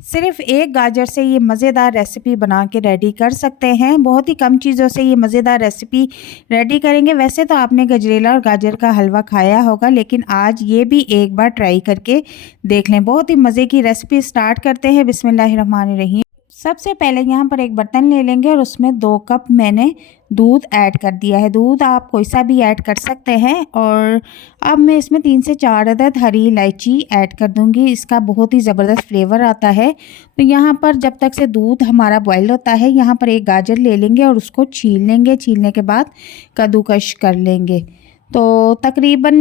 सिर्फ़ एक गाजर से ये मज़ेदार रेसिपी बना के रेडी कर सकते हैं। बहुत ही कम चीज़ों से ये मज़ेदार रेसिपी रेडी करेंगे। वैसे तो आपने गजरेला और गाजर का हलवा खाया होगा, लेकिन आज ये भी एक बार ट्राई करके देख लें। बहुत ही मज़े की रेसिपी स्टार्ट करते हैं। बिस्मिल्लाहिर्रहमानिर्रहीम। सबसे पहले यहाँ पर एक बर्तन ले लेंगे और उसमें 2 कप मैंने दूध ऐड कर दिया है। दूध आप कोई सा भी ऐड कर सकते हैं। और अब मैं इसमें 3 से 4 अदद हरी इलायची ऐड कर दूंगी। इसका बहुत ही ज़बरदस्त फ्लेवर आता है। तो यहाँ पर जब तक से दूध हमारा बॉयल होता है, यहाँ पर एक गाजर ले लेंगे और उसको छील लेंगे। छीलने के बाद कद्दूकश कर लेंगे। तो तकरीबन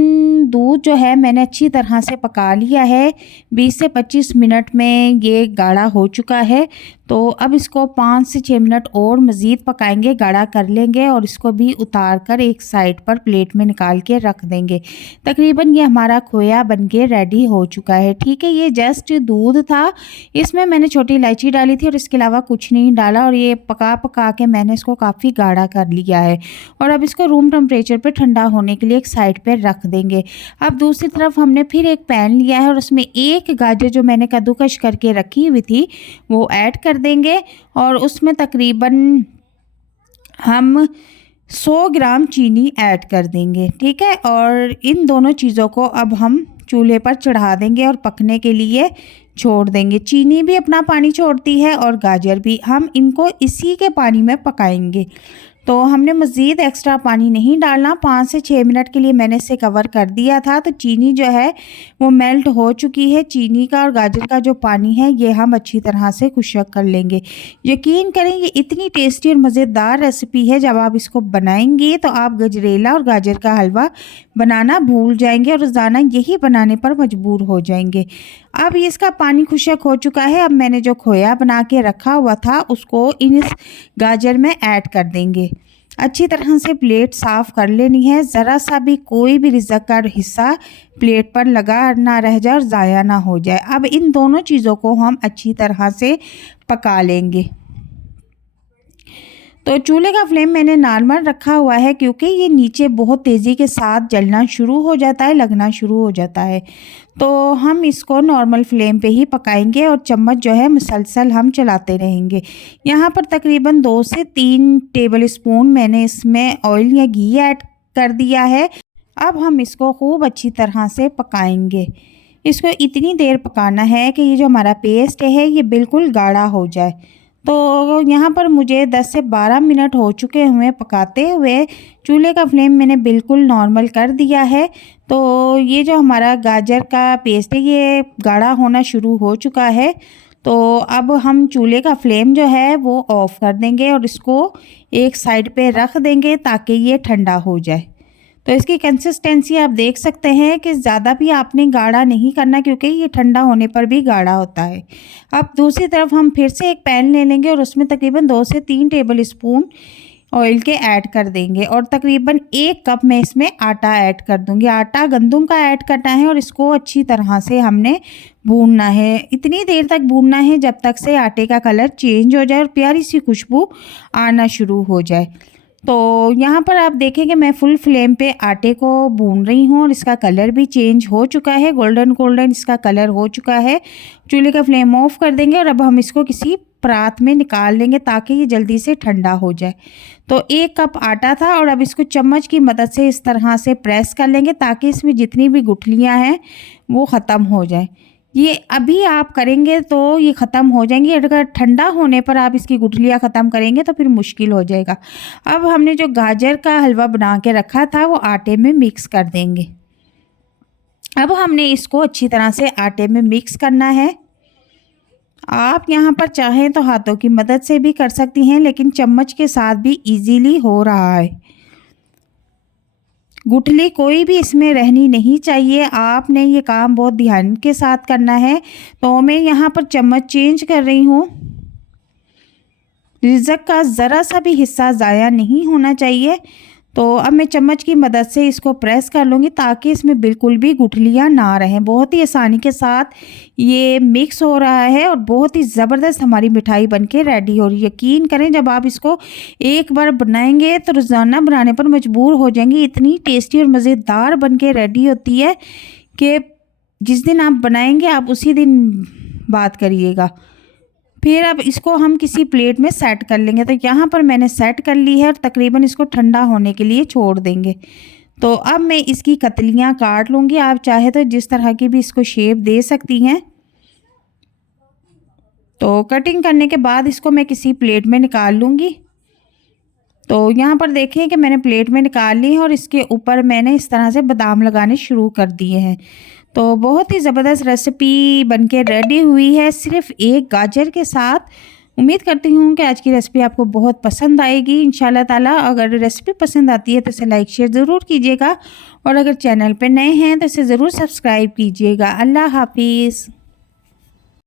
दूध जो है मैंने अच्छी तरह से पका लिया है। 20 से 25 मिनट में ये गाढ़ा हो चुका है। तो अब इसको 5 से 6 मिनट और मज़ीद पकाएंगे, गाढ़ा कर लेंगे और इसको भी उतार कर एक साइड पर प्लेट में निकाल के रख देंगे। तकरीबन ये हमारा खोया बनके रेडी हो चुका है। ठीक है, ये जस्ट दूध था, इसमें मैंने छोटी इलायची डाली थी और इसके अलावा कुछ नहीं डाला। और ये पका पका के मैंने इसको काफ़ी गाढ़ा कर लिया है। और अब इसको रूम टेम्परेचर पर ठंडा होने के लिए एक साइड पर रख देंगे। अब दूसरी तरफ हमने फिर एक पैन लिया है और उसमें एक गाजर जो मैंने कद्दूकश करके रखी हुई थी वो ऐड कर देंगे। और उसमें तकरीबन हम 100 ग्राम चीनी ऐड कर देंगे। ठीक है, और इन दोनों चीज़ों को अब हम चूल्हे पर चढ़ा देंगे और पकने के लिए छोड़ देंगे। चीनी भी अपना पानी छोड़ती है और गाजर भी। हम इनको इसी के पानी में पकाएंगे। तो हमने मज़ीद एक्स्ट्रा पानी नहीं डालना। 5 से 6 मिनट के लिए मैंने इसे कवर कर दिया था। तो चीनी जो है वो मेल्ट हो चुकी है। चीनी का और गाजर का जो पानी है ये हम अच्छी तरह से खुश्क कर लेंगे। यकीन करें ये इतनी टेस्टी और मज़ेदार रेसिपी है, जब आप इसको बनाएंगे तो आप गजरेला और गाजर का हलवा बनाना भूल जाएंगे और रोज़ाना यही बनाने पर मजबूर हो जाएंगे। अब इसका पानी खुश्क हो चुका है। अब मैंने जो खोया बना के रखा हुआ था उसको इस गाजर में ऐड कर देंगे। अच्छी तरह से प्लेट साफ़ कर लेनी है। ज़रा सा भी कोई भी रिज़्क का हिस्सा प्लेट पर लगा ना रह जाए और ज़ाया ना हो जाए। अब इन दोनों चीज़ों को हम अच्छी तरह से पका लेंगे। तो चूल्हे का फ्लेम मैंने नॉर्मल रखा हुआ है, क्योंकि ये नीचे बहुत तेज़ी के साथ जलना शुरू हो जाता है, लगना शुरू हो जाता है। तो हम इसको नॉर्मल फ्लेम पे ही पकाएंगे और चम्मच जो है मुसलसल हम चलाते रहेंगे। यहाँ पर तकरीबन 2 से 3 टेबल स्पून मैंने इसमें ऑयल या घी ऐड कर दिया है। अब हम इसको खूब अच्छी तरह से पकाएंगे। इसको इतनी देर पकाना है कि ये जो हमारा पेस्ट है ये बिल्कुल गाढ़ा हो जाए। तो यहाँ पर मुझे 10 से 12 मिनट हो चुके हुए पकाते हुए। चूल्हे का फ्लेम मैंने बिल्कुल नॉर्मल कर दिया है। तो ये जो हमारा गाजर का पेस्ट है ये गाढ़ा होना शुरू हो चुका है। तो अब हम चूल्हे का फ्लेम जो है वो ऑफ़ कर देंगे और इसको एक साइड पे रख देंगे ताकि ये ठंडा हो जाए। तो इसकी कंसिस्टेंसी आप देख सकते हैं कि ज़्यादा भी आपने गाढ़ा नहीं करना, क्योंकि ये ठंडा होने पर भी गाढ़ा होता है। अब दूसरी तरफ हम फिर से एक पैन ले लेंगे और उसमें तकरीबन 2 से 3 टेबल स्पून ऑयल के ऐड कर देंगे। और तकरीबन 1 कप मैं इसमें आटा ऐड कर दूंगी। आटा गंदम का ऐड करना है और इसको अच्छी तरह से हमने भूनना है। इतनी देर तक भूनना है जब तक से आटे का कलर चेंज हो जाए और प्यारी सी खुशबू आना शुरू हो जाए। तो यहाँ पर आप देखें कि मैं फुल फ्लेम पे आटे को भून रही हूँ और इसका कलर भी चेंज हो चुका है। गोल्डन गोल्डन इसका कलर हो चुका है। चूल्हे का फ्लेम ऑफ कर देंगे और अब हम इसको किसी परात में निकाल लेंगे ताकि ये जल्दी से ठंडा हो जाए। तो 1 कप आटा था और अब इसको चम्मच की मदद से इस तरह से प्रेस कर लेंगे ताकि इसमें जितनी भी गुठलियाँ हैं वो ख़त्म हो जाए। ये अभी आप करेंगे तो ये ख़त्म हो जाएंगी। अगर ठंडा होने पर आप इसकी गुठलियाँ ख़त्म करेंगे तो फिर मुश्किल हो जाएगा। अब हमने जो गाजर का हलवा बना के रखा था वो आटे में मिक्स कर देंगे। अब हमने इसको अच्छी तरह से आटे में मिक्स करना है। आप यहाँ पर चाहें तो हाथों की मदद से भी कर सकती हैं, लेकिन चम्मच के साथ भी इजीली हो रहा है। गुठली कोई भी इसमें रहनी नहीं चाहिए। आपने ये काम बहुत ध्यान के साथ करना है। तो मैं यहाँ पर चम्मच चेंज कर रही हूँ। रिज़्क का ज़रा सा भी हिस्सा ज़ाया नहीं होना चाहिए। तो अब मैं चम्मच की मदद से इसको प्रेस कर लूँगी ताकि इसमें बिल्कुल भी गुठलियाँ ना रहें। बहुत ही आसानी के साथ ये मिक्स हो रहा है और बहुत ही ज़बरदस्त हमारी मिठाई बनके रेडी हो रही है। यकीन करें जब आप इसको एक बार बनाएंगे तो रोज़ाना बनाने पर मजबूर हो जाएंगे। इतनी टेस्टी और मज़ेदार बनके रेडी होती है कि जिस दिन आप बनाएंगे आप उसी दिन बात करिएगा। फिर अब इसको हम किसी प्लेट में सेट कर लेंगे। तो यहाँ पर मैंने सेट कर ली है और तकरीबन इसको ठंडा होने के लिए छोड़ देंगे। तो अब मैं इसकी कतलियाँ काट लूँगी। आप चाहे तो जिस तरह की भी इसको शेप दे सकती हैं। तो कटिंग करने के बाद इसको मैं किसी प्लेट में निकाल लूँगी। तो यहाँ पर देखें कि मैंने प्लेट में निकाल ली है और इसके ऊपर मैंने इस तरह से बादाम लगाने शुरू कर दिए हैं। तो बहुत ही ज़बरदस्त रेसिपी बनके रेडी हुई है सिर्फ़ एक गाजर के साथ। उम्मीद करती हूँ कि आज की रेसिपी आपको बहुत पसंद आएगी इंशाल्लाह ताला। अगर रेसिपी पसंद आती है तो इसे लाइक शेयर ज़रूर कीजिएगा और अगर चैनल पे नए हैं तो इसे ज़रूर सब्सक्राइब कीजिएगा। अल्लाह हाफ़िज़।